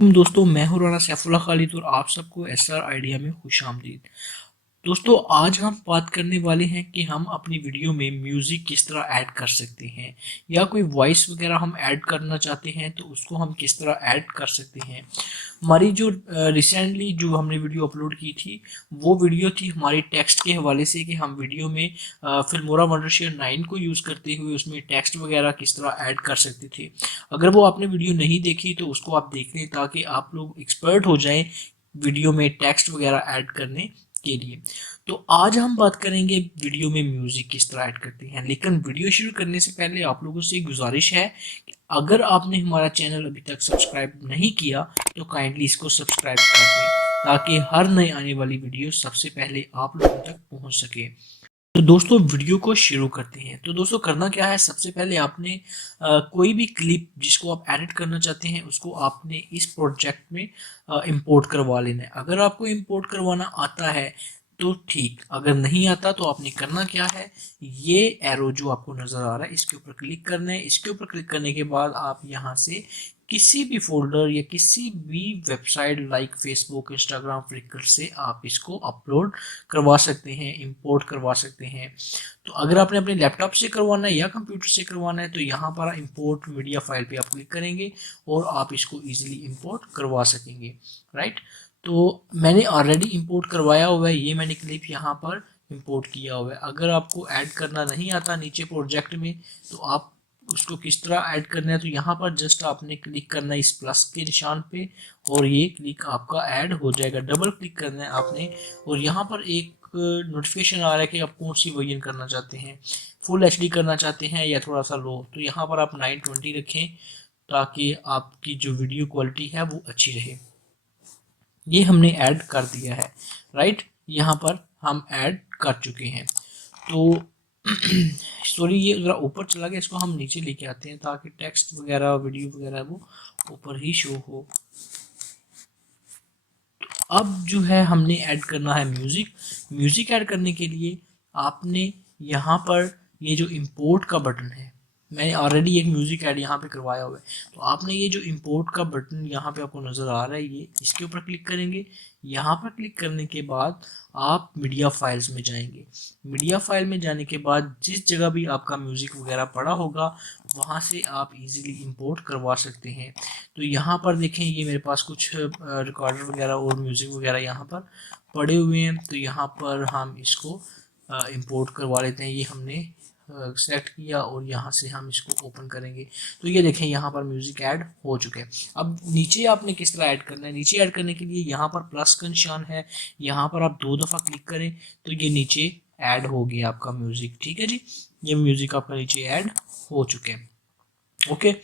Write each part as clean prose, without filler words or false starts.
दोस्तों, मैं हूँ राना सैफुल्लाह खालिद और आप सबको एसआर आइडिया में खुशामदीद। दोस्तों, आज हम बात करने वाले हैं कि हम अपनी वीडियो में म्यूज़िक किस तरह ऐड कर सकते हैं या कोई वॉइस वगैरह हम ऐड करना चाहते हैं तो उसको हम किस तरह ऐड कर सकते हैं। हमारी जो रिसेंटली जो हमने वीडियो अपलोड की थी, वो वीडियो थी हमारी टेक्स्ट के हवाले से कि हम वीडियो में फिल्मोरा वंडरशेयर 9 को यूज़ करते हुए उसमें टेक्स्ट वगैरह किस तरह ऐड कर सकते थे। अगर वो आपने वीडियो नहीं देखी तो उसको आप देख लें ताकि आप लोग एक्सपर्ट हो जाएं वीडियो में टेक्स्ट वगैरह ऐड करने के लिए। तो आज हम बात करेंगे वीडियो में म्यूजिक किस तरह ऐड करते हैं, लेकिन वीडियो शुरू करने से पहले आप लोगों से एक गुजारिश है कि अगर आपने हमारा चैनल अभी तक सब्सक्राइब नहीं किया तो काइंडली इसको सब्सक्राइब कर दें ताकि हर नई आने वाली वीडियो सबसे पहले आप लोगों तक पहुंच सके। तो दोस्तों, वीडियो को शुरू करते हैं। तो दोस्तों, करना क्या है, सबसे पहले आपने कोई भी क्लिप जिसको आप एडिट करना चाहते हैं उसको आपने इस प्रोजेक्ट में इंपोर्ट करवा लेना है। अगर आपको इंपोर्ट करवाना आता है तो ठीक, अगर नहीं आता तो आपने करना क्या है, ये एरो जो आपको नज़र आ रहा है इसके ऊपर क्लिक करना है। इसके ऊपर क्लिक करने के बाद आप यहाँ से किसी भी फोल्डर या किसी भी website like Facebook, Instagram, Flickr से आप इसको अपलोड करवा सकते हैं, इंपोर्ट करवा सकते हैं। तो अगर आपने अपने लैपटॉप से करवाना है या कंप्यूटर से करवाना है तो यहाँ पर इंपोर्ट मीडिया फाइल पे आप क्लिक करेंगे और आप इसको इजीली इंपोर्ट करवा सकेंगे। राइट, तो मैंने ऑलरेडी इंपोर्ट करवाया हुआ है, ये मैंने क्लिप यहाँ पर इंपोर्ट किया हुआ है। अगर आपको ऐड करना नहीं आता नीचे प्रोजेक्ट में तो आप उसको किस तरह ऐड करना है, तो यहाँ पर जस्ट आपने क्लिक करना है इस प्लस के निशान पे और ये क्लिक आपका ऐड हो जाएगा। डबल क्लिक करना है आपने और यहाँ पर एक नोटिफिकेशन आ रहा है कि आप कौन सी वर्जन करना चाहते हैं, फुल एचडी करना चाहते हैं या थोड़ा सा लो। तो यहाँ पर आप 920 रखें ताकि आपकी जो वीडियो क्वालिटी है वो अच्छी रहे। ये हमने ऐड कर दिया है। राइट, यहाँ पर हम ऐड कर चुके हैं। तो सॉरी, ये ज़रा ऊपर चला गया, इसको हम नीचे लेके आते हैं ताकि टेक्स्ट वगैरह वीडियो वगैरह वो ऊपर ही शो हो। अब जो है हमने ऐड करना है म्यूज़िक। म्यूज़िक ऐड करने के लिए आपने यहाँ पर ये जो इंपोर्ट का बटन है, मैंने ऑलरेडी एक म्यूज़िक ऐड यहाँ पे करवाया हुआ है, तो आपने ये जो इंपोर्ट का बटन यहाँ पे आपको नज़र आ रहा है, ये इसके ऊपर क्लिक करेंगे। यहाँ पर क्लिक करने के बाद आप मीडिया फाइल्स में जाएंगे। मीडिया फाइल में जाने के बाद जिस जगह भी आपका म्यूज़िक वगैरह पड़ा होगा वहाँ से आप इजीली इंपोर्ट करवा सकते हैं। तो यहाँ पर देखें, ये मेरे पास कुछ रिकॉर्डर वगैरह और म्यूज़िक वगैरह यहाँ पर पड़े हुए हैं, तो यहाँ पर हम इसको इंपोर्ट करवा लेते हैं। ये हमने सेलेक्ट किया और यहाँ से हम इसको ओपन करेंगे तो ये देखें यहाँ पर म्यूज़िक ऐड हो चुके हैं। अब नीचे आपने किस तरह ऐड करना है, नीचे ऐड करने के लिए यहाँ पर प्लस का निशान है, यहाँ पर आप 2 दफ़ा क्लिक करें तो ये नीचे ऐड हो गया आपका म्यूज़िक। ठीक है जी, ये म्यूज़िक आपका नीचे ऐड हो चुके हैं। ओके,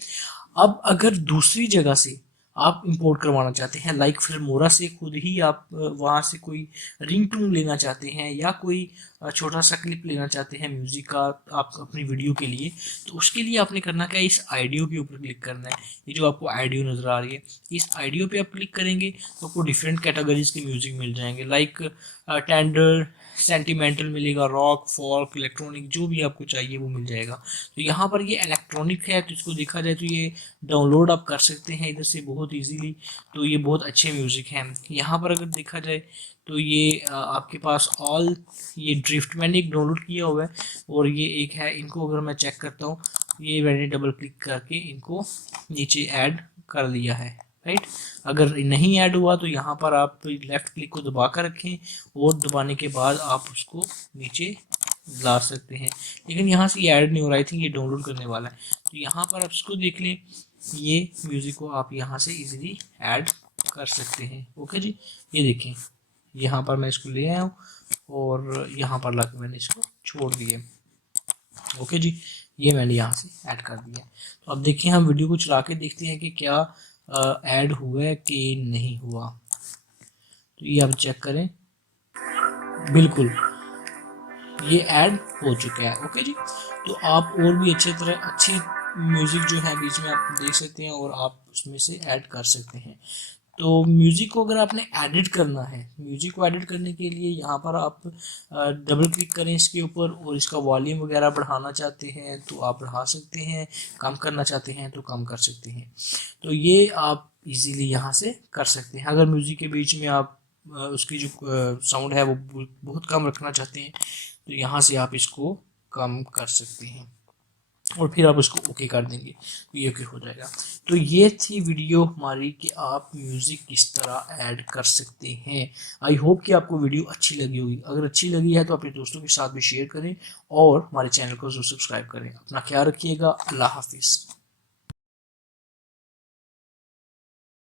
अब अगर दूसरी जगह से आप इंपोर्ट करवाना चाहते हैं, लाइक फिल्मोरा से खुद ही आप वहाँ से कोई रिंगटोन लेना चाहते हैं या कोई छोटा सा क्लिप लेना चाहते हैं म्यूज़िक का आप अपनी वीडियो के लिए, तो उसके लिए आपने करना क्या है, इस आइडियो के ऊपर क्लिक करना है। ये जो आपको आइडियो नज़र आ रही है, इस आइडियो पे आप क्लिक करेंगे तो आपको डिफरेंट कैटेगरीज के म्यूज़िक मिल जाएंगे, लाइक टेंडर, सेंटिमेंटल मिलेगा, रॉक, फॉल्क, इलेक्ट्रॉनिक, जो भी आपको चाहिए वो मिल जाएगा। तो यहाँ पर ये इलेक्ट्रॉनिक है तो इसको देखा जाए तो ये डाउनलोड आप कर सकते हैं इधर से बहुत इजीली। तो ये बहुत अच्छे म्यूज़िक हैं। यहाँ पर अगर देखा जाए तो ये आपके पास ऑल, ये ड्रिफ्ट मैंने एक डाउनलोड किया हुआ है और ये एक है, इनको अगर मैं चेक करता हूँ, ये मैंने डबल क्लिक करके इनको नीचे ऐड कर लिया है। राइट, अगर नहीं ऐड हुआ तो यहाँ पर आप लेफ़्ट क्लिक को दबा कर रखें और दबाने के बाद आप उसको नीचे ला सकते हैं, लेकिन यहाँ से ये ऐड नहीं हो रहा, आई थिंक ये डाउनलोड करने वाला है। तो यहाँ पर आप इसको देख लें, ये म्यूज़िक को आप यहाँ से इजीली ऐड कर सकते हैं। ओके जी, ये देखें यहाँ पर मैं इसको ले आया हूँ और यहाँ पर ला मैंने इसको छोड़ दिया। ओके जी, ये मैंने यहाँ से ऐड कर दिया। तो अब देखिए, हम वीडियो को चला के देखते हैं कि क्या ऐड हुआ है कि नहीं हुआ। तो ये आप चेक करें, बिल्कुल ये ऐड हो चुका है। ओके जी, तो आप और भी अच्छे म्यूज़िक जो है बीच में आप देख सकते हैं और आप उसमें से ऐड कर सकते हैं। तो म्यूज़िक को अगर आपने एडिट करना है, म्यूज़िक को एडिट करने के लिए यहाँ पर आप डबल क्लिक करें इसके ऊपर, और इसका वॉल्यूम वगैरह बढ़ाना चाहते हैं तो आप बढ़ा सकते हैं, कम करना चाहते हैं तो कम कर सकते हैं। तो ये आप इजीली यहाँ से कर सकते हैं। अगर म्यूज़िक के बीच में आप उसकी जो साउंड है वो बहुत कम रखना चाहते हैं तो यहाँ से आप इसको कम कर सकते हैं, और फिर आप उसको ओके कर देंगे तो ये ओके हो जाएगा। तो ये थी वीडियो हमारी कि आप म्यूज़िक किस तरह ऐड कर सकते हैं। आई होप कि आपको वीडियो अच्छी लगी होगी। अगर अच्छी लगी है तो अपने दोस्तों के साथ भी शेयर करें और हमारे चैनल को ज़रूर सब्सक्राइब करें। अपना ख्याल रखिएगा। अल्लाह हाफिज़।